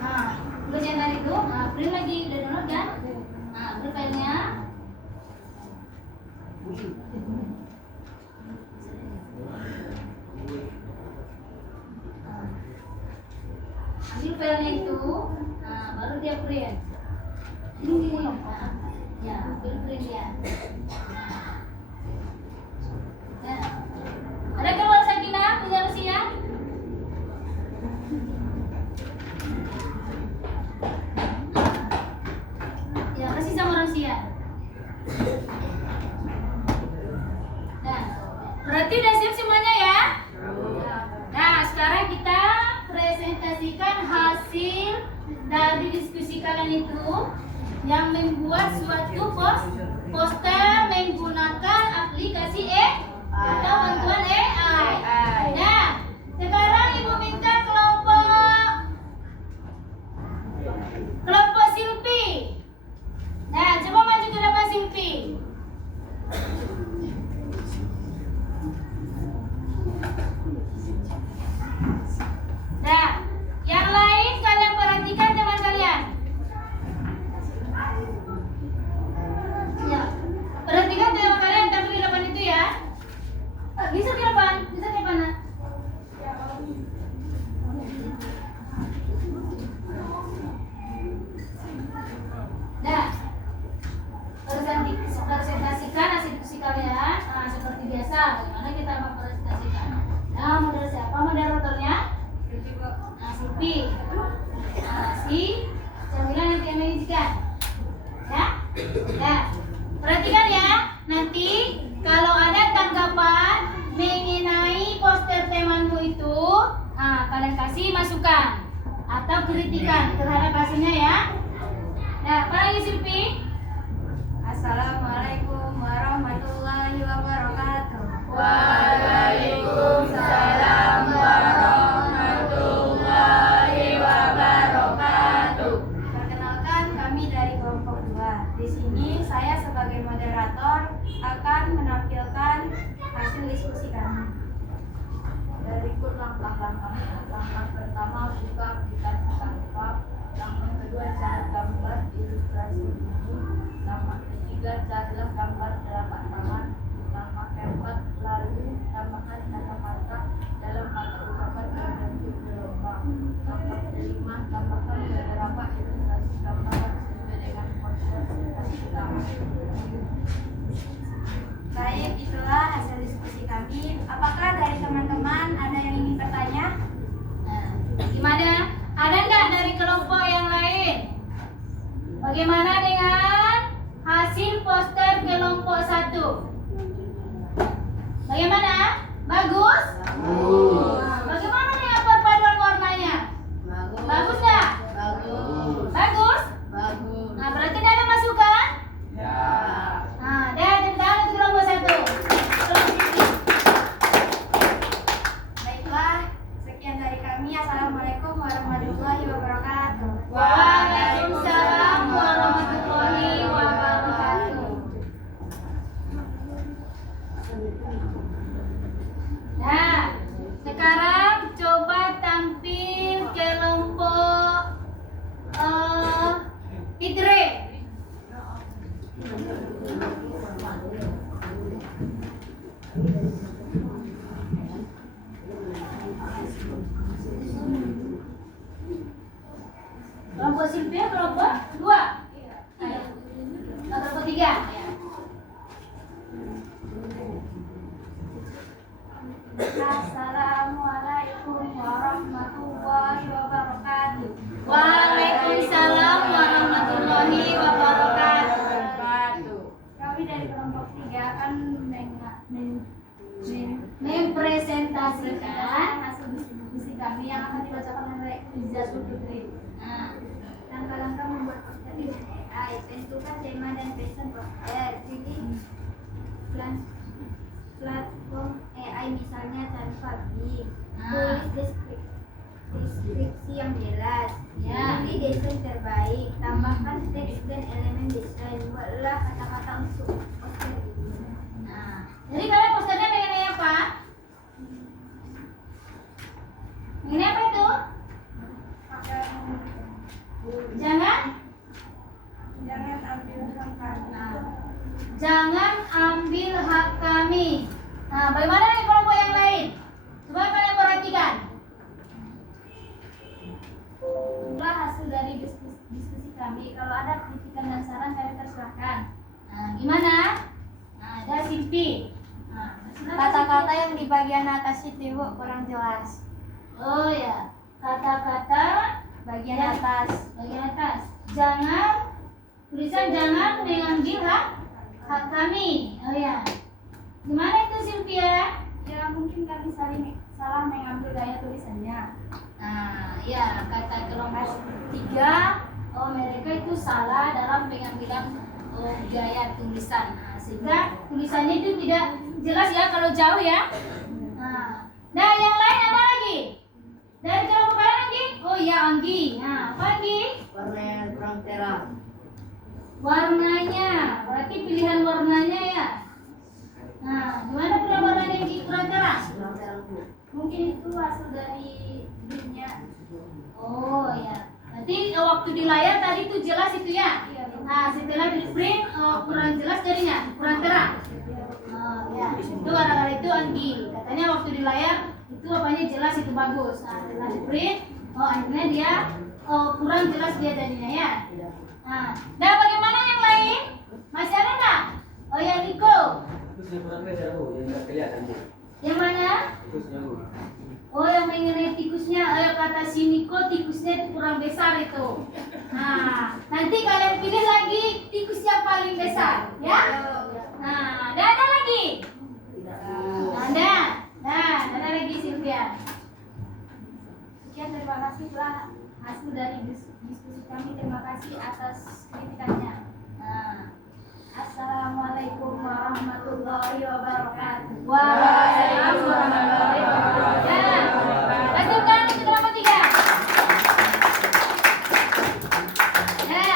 Nah, udah jangan itu, print lagi, udah download kan? Nah, ambil filenya. Ambil filenya itu, baru dia print. Ini, ya, ambil print ya. Nah, ada keluar Sakinah punya Rusia? Ya, kasih sama Rusia. Nah, berarti udah siap semuanya ya? Nah, sekarang kita presentasikan hasil dari diskusi kalian itu yang membuat suatu poster menggunakan aplikasi atau bantuan AI. Nah, sekarang Ibu minta kelompok Silpi. Nah, coba maju ke depan Silpi. Nah, yang lain kalian perhatikan teman kalian. Ya, perhatikan teman kalian tampil di depan itu ya. Bisa di depan, nak. Nah, presentasikan hasil diskusi kalian. Nah, seperti biasa, bagaimana kita mempresentasikan. Nah, model siapa moderatornya? Nah, Silpi. Nah, si Jamila nanti yang menyajikan. Ya? Nah, perhatikan ya. Nanti kalau ada tanggapan mengenai poster temanmu itu, kalian kasih masukan atau kritikan terhadap hasilnya ya. Nah, apa lagi Silpi? Assalamualaikum warahmatullahi wabarakatuh. Waalaikumsalam warahmatullahi Langkah pertama buka aplikasi Canva. Langkah kedua cari gambar ilustrasi buku. Langkah ketiga carilah gambar telapak tangan. Langkah keempat lalu tambahkan kata-kata dalam kata ucapan yang berbentuk gelombang. Langkah kelima tambahkan beberapa ilustrasi gambar sesuai dengan konsep kita. Baik, itulah hasil diskusi kami. Apakah dari teman-teman ada yang ingin bertanya? Nah, gimana? Ada nggak dari kelompok yang lain? Bagaimana dengan hasil poster kelompok 1? Bagaimana? Bagus? Bagaimana dengan perpaduan warnanya? Bagus nggak? Bagus? Nah, berarti ada masukan? Nah, dan tepuk tangan untuk kelompok 1. Baiklah, sekian dari kami. Assalamualaikum warahmatullahi wabarakatuh. Waalaikumsalam warahmatullahi wabarakatuh. Nah, sekarang coba tampil kelompok Fitri. Kelompok Silvia kelompok 2. Kelompok 3. Assalamualaikum warahmatullahi wabarakatuh. Waalaikumsalam warahmatullahi wabarakatuh. Kami dari kelompok 3 akan Mempresentasikan hasil diskusi kami yang akan dibacakan oleh Izzatu Fitri. nah, Langkah-langkah membuat poster di AI. Tentukan tema dan passion poster. Pilih platform AI misalnya Canva. Tulis deskripsi yang jelas. Ya. Pilih desain terbaik. Tambahkan teks dan elemen desain. Buatlah kata-kata untuk poster ini. nah. Jadi kalian posternya mengenai apa? Mengenai apa itu? Jangan ambil langkah. Jangan ambil hak kami. Nah, bagaimana nih kelompok yang lain? Coba kalian perhatikan. Itulah hasil dari diskusi kami. Kalau ada kritikan dan saran kami persilahkan. Nah, gimana? Nah, ada Silvi. Nah, Kata-kata yang di bagian atas itu Bu kurang jelas. oh ya, kata-kata Bagian atas. bagian atas. Tulisan jangan mengambil hak kami. Oh ya. Gimana itu Silvia? Ya mungkin kami salah mengambil gaya tulisannya. Nah, ya kata kelompok 3, oh mereka itu salah dalam pengambilan gaya tulisan. Nah, sehingga tulisannya itu tidak jelas ya kalau jauh ya. Nah, yang lain apa lagi? Dari kelompok kalian Anggi? Oh iya Anggi. Nah, apa Anggi? Warna yang kurang terang. Warnanya, berarti pilihan warnanya ya. Nah, gimana pilihan warnanya yang kurang terang? Kurang terang Bu. Mungkin itu hasil dari printnya. Oh ya, nanti waktu di layar tadi itu jelas itu ya. Iya. Nah, setelah di print kurang jelas jadinya, kurang terang. Oh ya, itu kadang-kadang itu Anggi. Katanya waktu di layar itu apanya jelas itu bagus. Nah, setelah di print, akhirnya dia kurang jelas dia jadinya ya. Nah, bagaimana yang lain? Masih ada nggak? Oh ya Niko. Tikusnya kurang besar Bu, yang nggak kelihatan Bu. Yang mana? Tikusnya Bu. Oh yang mengenai tikusnya, kata si Niko tikusnya itu kurang besar itu. Nah, nanti kalian pilih lagi tikus yang paling besar, ya? Nah, ada lagi? Ada lagi Sylvia. Sekian, terima kasih telah hasil dari diskusi kami. Terima kasih atas kritikannya. Nah, Assalamualaikum warahmatullahi wabarakatuh. waalaikumsalam warahmatullahi wabarakatuh. Ya, kasih tangan untuk kelompok 3. Ya,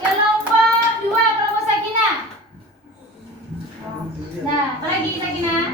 kelompok 2, kelompok Sakinah. Nah, apa lagi Sakinah?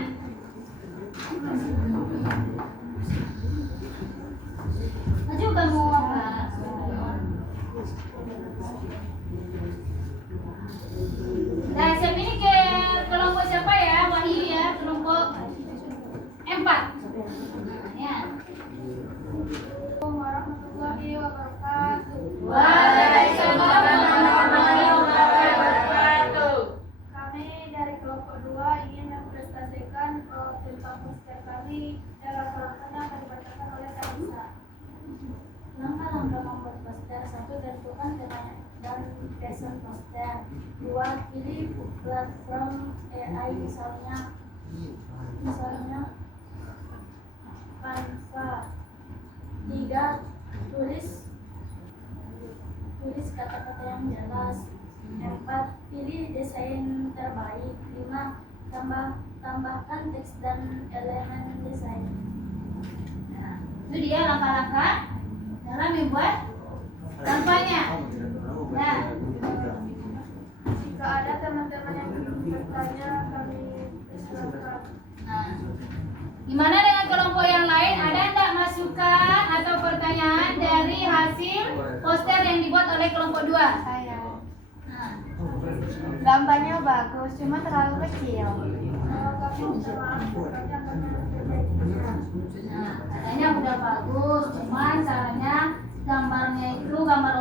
Langkah-langkah membuat poster. 1. Tentukan tema dan desain poster. 2. Pilih platform AI misalnya Canva. 3. Tulis kata-kata yang jelas. 4. Pilih desain terbaik. 5. Tambahkan teks dan elemen desain. Nah, itu dia langkah-langkah dalam membuat kampanye. Nah, Jika ada teman-teman yang bertanya, kami persilakan. nah, gimana dengan kelompok yang lain? Ada enggak masukan atau pertanyaan dari hasil poster yang dibuat oleh kelompok 2? Saya. Nah, Gambarnya bagus, cuma terlalu kecil. nah, katanya udah bagus, cuman caranya gambar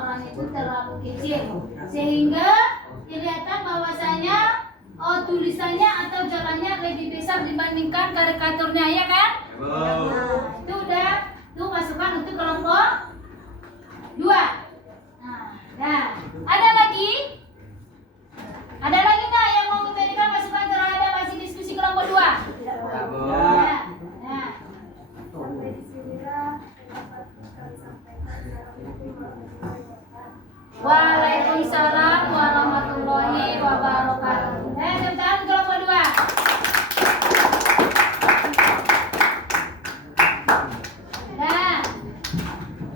orang itu terlalu kecil sehingga kelihatan bahwasanya tulisannya atau jalannya lebih besar dibandingkan karikaturnya, ya kan? Nah, itu udah masukan untuk kelompok 2. Nah, ada lagi nggak yang mau memberikan masukan terhadap hasil diskusi kelompok 2? Nah, Sampai di sinilah dapat kami sampaikan. Waalaikumsalam warahmatullahi wabarakatuh. Tepuk tangan kelompok 2. Nah,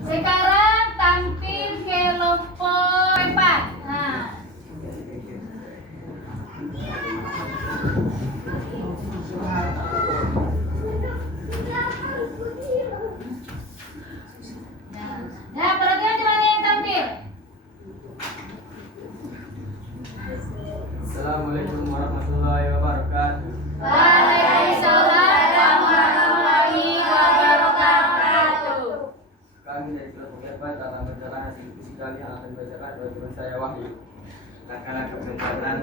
sekarang tampil kelompok 4. Nah, perhatian gimana yang tampil? Assalamualaikum warahmatullahi wabarakatuh. Waalaikumsalam warahmatullahi wabarakatuh. Kami dari kelompok Epat dalam berjalan hasil diskusi kami yang akan dibacakan oleh teman saya Wahyu. Langkah-langkah pembuatan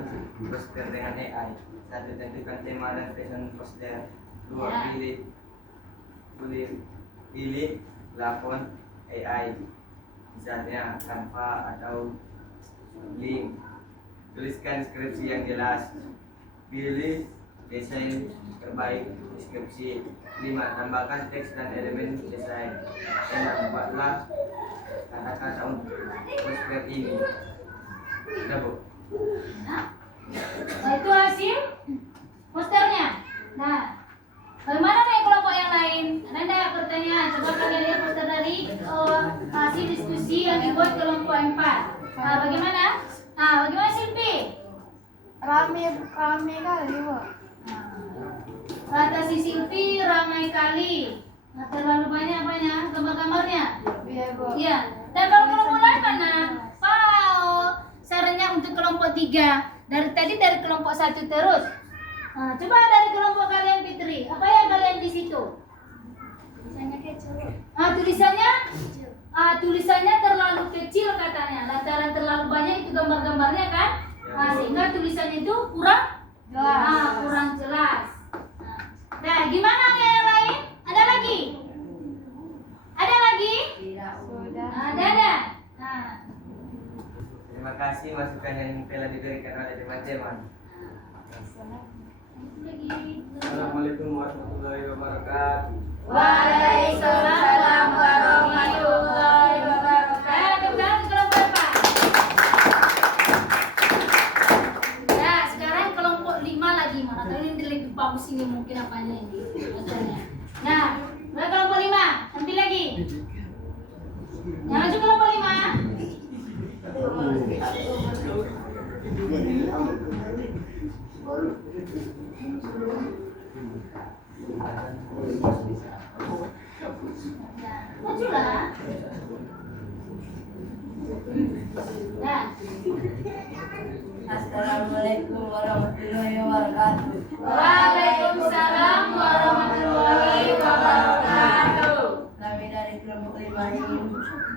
poster dengan AI. 1. Tentukan tema dan desain poster. 2. Pilih platform AI, misalnya Canva atau link. Tuliskan deskripsi yang jelas. Pilih desain terbaik deskripsi. 5. Tambahkan teks dan elemen desain. 6. Buatlah kata-kata untuk poster ini. Sudah, Bu? Nah, itu hasil posternya. Nah, bagaimana dengan kelompok yang lain? Ada enggak pertanyaan? Coba kalian lihat poster dari hasil diskusi yang dibuat kelompok 4. Nah, bagaimana? Nah, bagaimana Silpi? Rame kali, Bu. Kata si Silpi ramai kali. Nah, terlalu banyak gambar-gambarnya. Iya, Bu. Iya. Dan kalau kelompok lain mana? Sarannya untuk kelompok 3. Dari tadi dari kelompok 1 terus. Nah, coba dari kelompok kalian Fitri. Apa yang kalian di situ? Tulisannya kecil. Tulisannya terlalu kecil katanya. Lantaran terlalu banyak itu gambar-gambarnya kan? Nah, sehingga tulisannya itu kurang jelas. Nah, gimana yang lain? Ada lagi? Sudah. Ada. Nah, Terima kasih masukan yang telah diberikan oleh teman-teman. Assalamualaikum warahmatullahi wabarakatuh. Waalaikumsalam warahmatullahi wabarakatuh. Kelompok apa? Ya, sekarang kelompok 5 lagi. Mana tahu ini lebih bagus ini mungkin apanya ini. Nah, kelompok 5. Tampil lagi. Yang maju kelompok 5. Majulah. Nah, Assalamualaikum warahmatullahi wabarakatuh. Waalaikumsalam warahmatullahi wabarakatuh. Kami dari kelompok 5 ini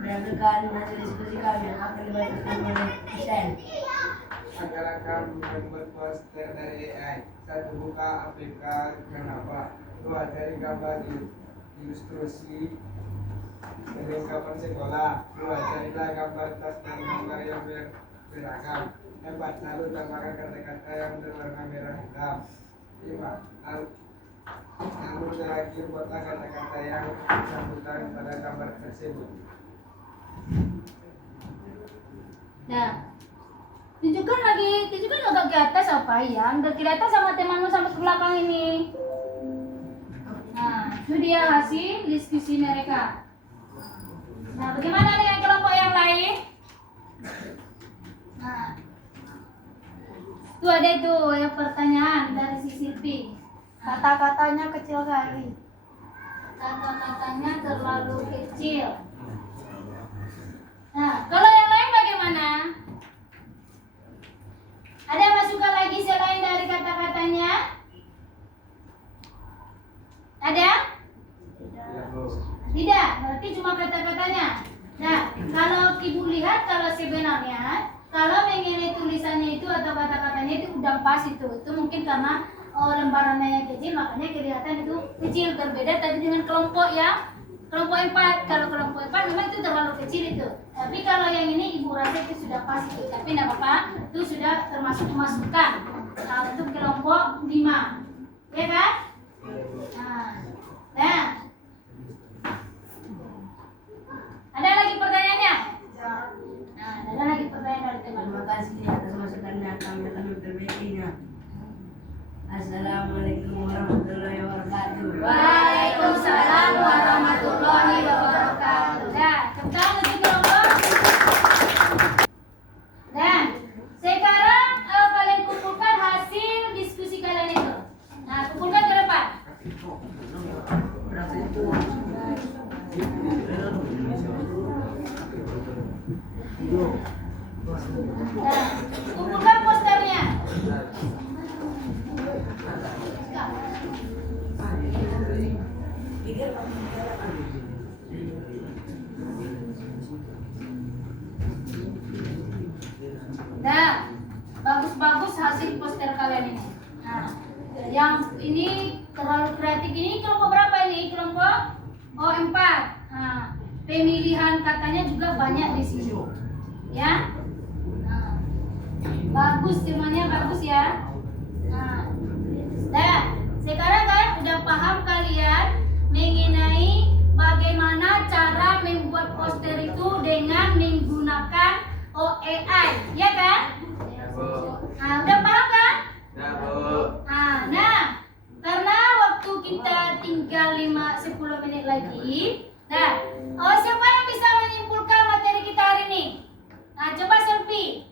menampilkan hasil diskusi kami yang akan dibacakan oleh desain. Akan membuat poster dari AI. 1. Buka aplikasi Canva. 2. Cari gambar ilustrasi Perlengkapan sekolah. 2. Carilah gambar tas dan gambar yang beragam. 4. Lalu tambahkan kata-kata yang berwarna merah hitam. 5. Lalu terakhir buatlah kata-kata yang sambutan pada gambar tersebut. Nah, tunjukkan agak ke atas apa yang kelihatan sama temanmu sampai ke belakang ini. Nah, itu dia hasil diskusi mereka. Nah, bagaimana dengan kelompok yang lain? Nah, itu ada itu yang pertanyaan dari si Silvi. Kata-katanya kecil kali. Kata-katanya terlalu kecil. Nah, kalau yang lain bagaimana? Ada masukan lagi selain dari kata-katanya? Ada? Tidak, berarti cuma kata-katanya. Nah, kalau ibu lihat, kalau sebenarnya kalau mengenai tulisannya itu atau kata-katanya itu udah pas itu mungkin karena lembarannya yang kecil makanya kelihatan itu kecil, berbeda tadi dengan kelompok 4. Kalau kelompok 4 memang itu terlalu kecil itu. Tapi kalau yang ini ibu rasa itu sudah pas itu. Tapi tidak apa-apa, itu sudah termasuk masukan untuk kelompok 5. Ya kan? Nah. Ada lagi pertanyaannya? Nah, ada lagi pertanyaan dari teman. Terima kasih atas masukannya, kami akan memperbaikinya. Assalamualaikum warahmatullahi wabarakatuh. Waalaikumsalam warahmatullahi wabarakatuh. Nah, tepuk tangan untuk kelompok. Dan sekarang kalian kumpulkan hasil diskusi kalian itu. Nah, kumpulkan ke depan. Nah, kumpulkan posternya. Nah, bagus-bagus hasil poster kalian ini. Nah, yang ini terlalu kreatif ini kelompok berapa ini? Kelompok 4. Nah, pemilihan katanya juga banyak di sini. Ya. Bagus, semuanya bagus ya. Nah, sekarang kalian udah paham kalian mengenai bagaimana cara membuat poster itu dengan menggunakan OAI, ya kan? Nah, udah paham kan? Nah, karena waktu kita tinggal 10 menit lagi. Nah, siapa yang bisa menyimpulkan materi kita hari ini? Nah, coba Selfie.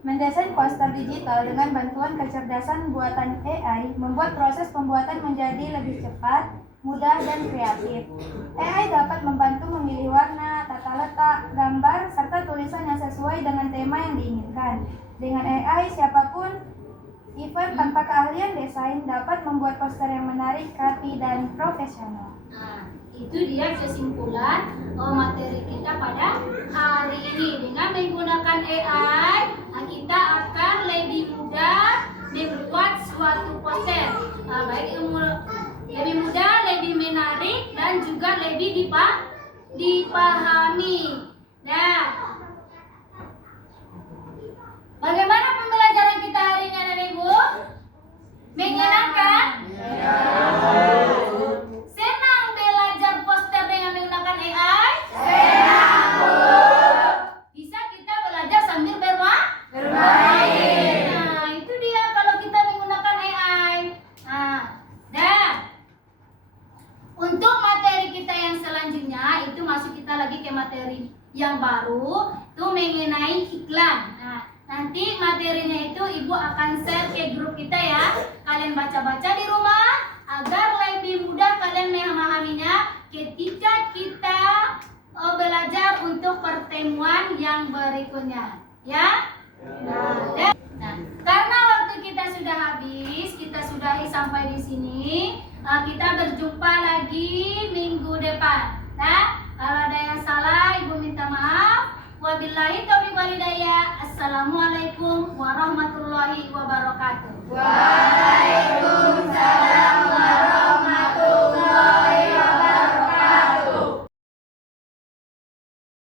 Mendesain poster digital dengan bantuan kecerdasan buatan AI membuat proses pembuatan menjadi lebih cepat, mudah, dan kreatif. AI dapat membantu memilih warna, tata letak, gambar, serta tulisan yang sesuai dengan tema yang diinginkan. Dengan AI, siapapun, even tanpa keahlian desain, dapat membuat poster yang menarik, rapi, dan profesional. Nah, itu dia kesimpulan materi kita pada hari ini. Dengan menggunakan AI, kita akan lebih mudah membuat suatu poster. Baik lebih mudah, lebih menarik, dan juga lebih dipahami. Nah, bagaimana pembelajaran kita hari ini, anak ibu? Menyenangkan? Senang belajar poster dengan menggunakan AI? Senang, Bu. Bisa kita belajar sambil bermain. Nah, itu dia kalau kita menggunakan AI. Dan untuk materi kita yang selanjutnya itu masuk kita lagi ke materi yang baru, itu mengenai iklan. Nah, nanti materinya itu ibu akan share ke grup kita ya. Kalian baca-baca di rumah agar lebih mudah kalian memahaminya ketika kita belajar untuk pertemuan yang berikutnya, ya. Nah, karena waktu kita sudah habis, kita sudahi sampai di sini. Kita berjumpa lagi minggu depan. Nah, kalau ada yang salah, ibu minta maaf. Wabillahi taufiq walhidayah. Assalamualaikum warahmatullahi wabarakatuh.